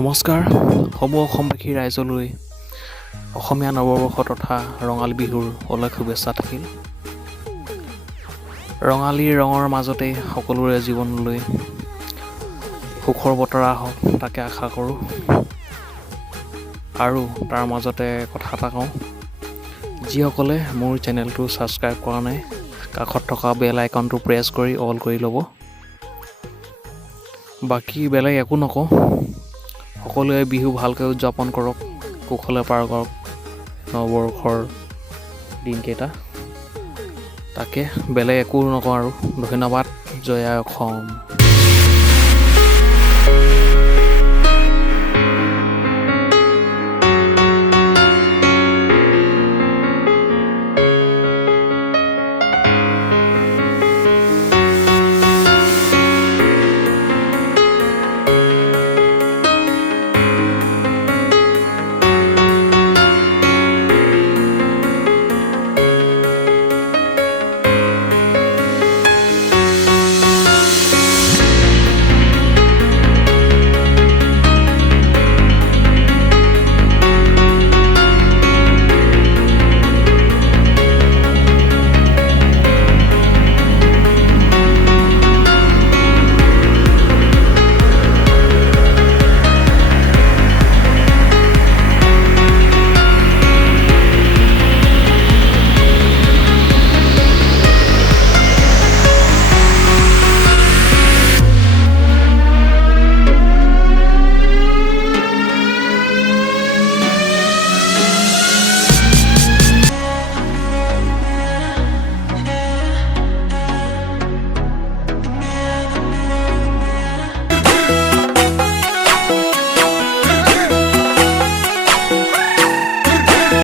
নমস্কাৰ সমূহ অসমবাসী ৰাইজলৈ অসমীয়া নৱবৰ্ষ তথা ৰঙালী বিহুৰ অলেখ শুভেচ্ছা থাকিল। ৰঙালীৰ ৰঙৰ মাজতে সকলোৰে জীৱনলৈ সুখৰ বতৰা হওক তাকে আশা কৰোঁ। আৰু তাৰ মাজতে কথা এটা কওঁ, যিসকলে মোৰ চেনেলটো ছাবস্ক্ৰাইব কৰা নাই কাষত থকা বেল আইকনটো প্ৰেছ কৰি অল কৰি ল'ব। বাকী বেলেগ একো নকওঁ, সকলোৱে বিহু ভালকৈ উদযাপন কৰক, কুশলে পাৰ কৰক নৱবৰ্ষৰ দিনকেইটা। তাকে বেলেগ একো নকওঁ আৰু। ধন্যবাদ। জয় আই অসম।